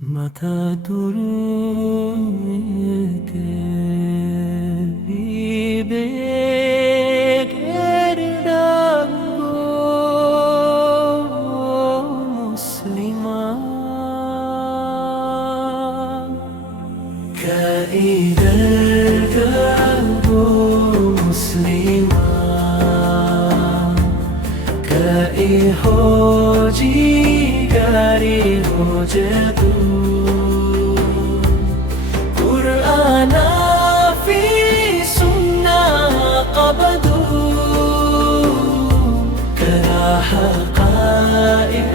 মাথা তুলতে বিবেকের ডাকবো মুসলিমান কাঈদের ডাকবো মুসলিমান কাঈ হো জিগারি হো জাদু قرآنا في سنة قبضوا كرا حقائر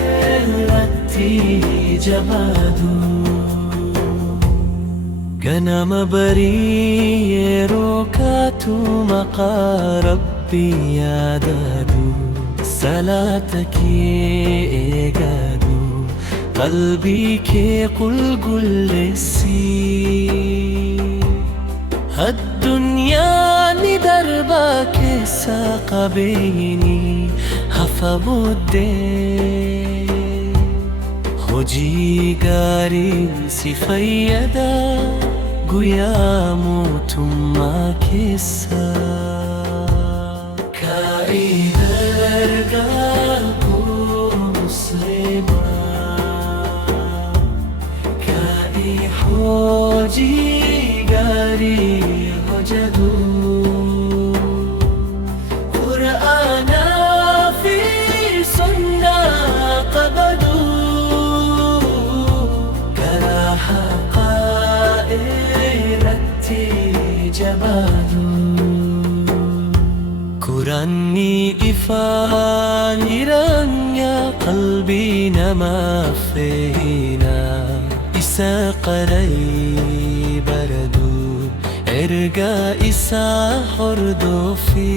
التي جمدوا كنا مبري ركعت مقا ربي يا دادو صلاتك إيجادو قلبي كي قل لسي الدنيا ندربك ساق بيني حفظ الدين خجي قاري سفيدا قيامو ما كسا كايدر قلبو مسلمان كاي حوجي قاري وجدو قرآنا في سنة قبدو كلا حقائر جبادو قرآني إفان إيرانيا قلبي نما فينا إسا قري بردو إرقا إسا حردو في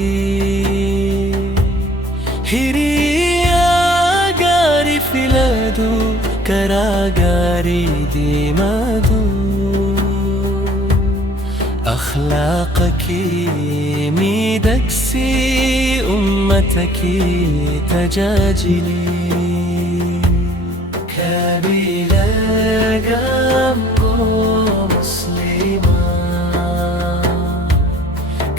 هيريا قاري فيلادو كرا قاري ديمادو أخلاقك ميدكسي أمتك تجاجلي كابيلا قامو مسلمان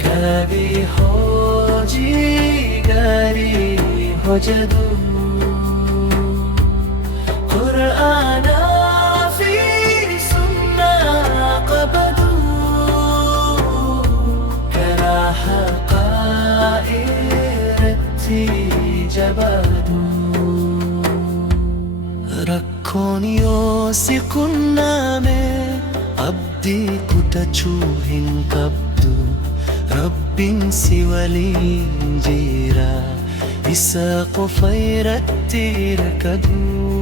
كابي حوجي قاري وجدو قرآنا في سنة قبدو كرا حقائر جبادو ركوني يوسكنا من عبدي كتشوهن كبدو رب سوالي جيرا إساق فيرتي ركدو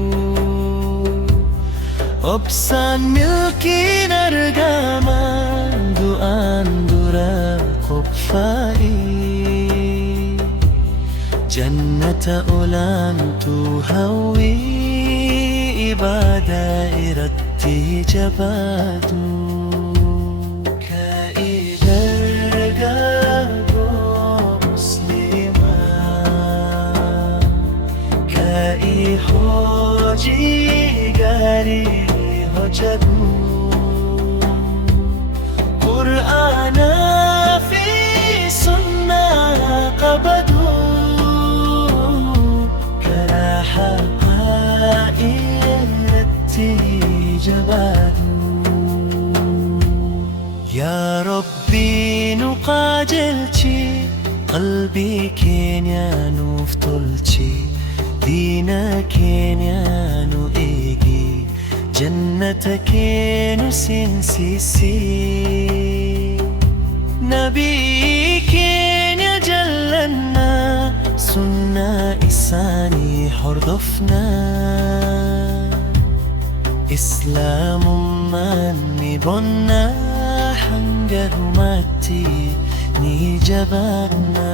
أبسان ملكي نرقامان دوان درا قبفائي جنة أولان تهوي إبادة إرتي جبادو كإذا رقابو مسلمان كإي حوجي قاري وجدو قرآنا في سنة قبدو كرا حقائر جبادو يا ربي نقاجلتي قلبي كينيا نفتلتي دينا كينيا نؤيجي جنتك كينو سنسيسي نبي كينيا جلنا سنة إساني حرضفنا إسلام من بنا حنجر ماتي نيجبنا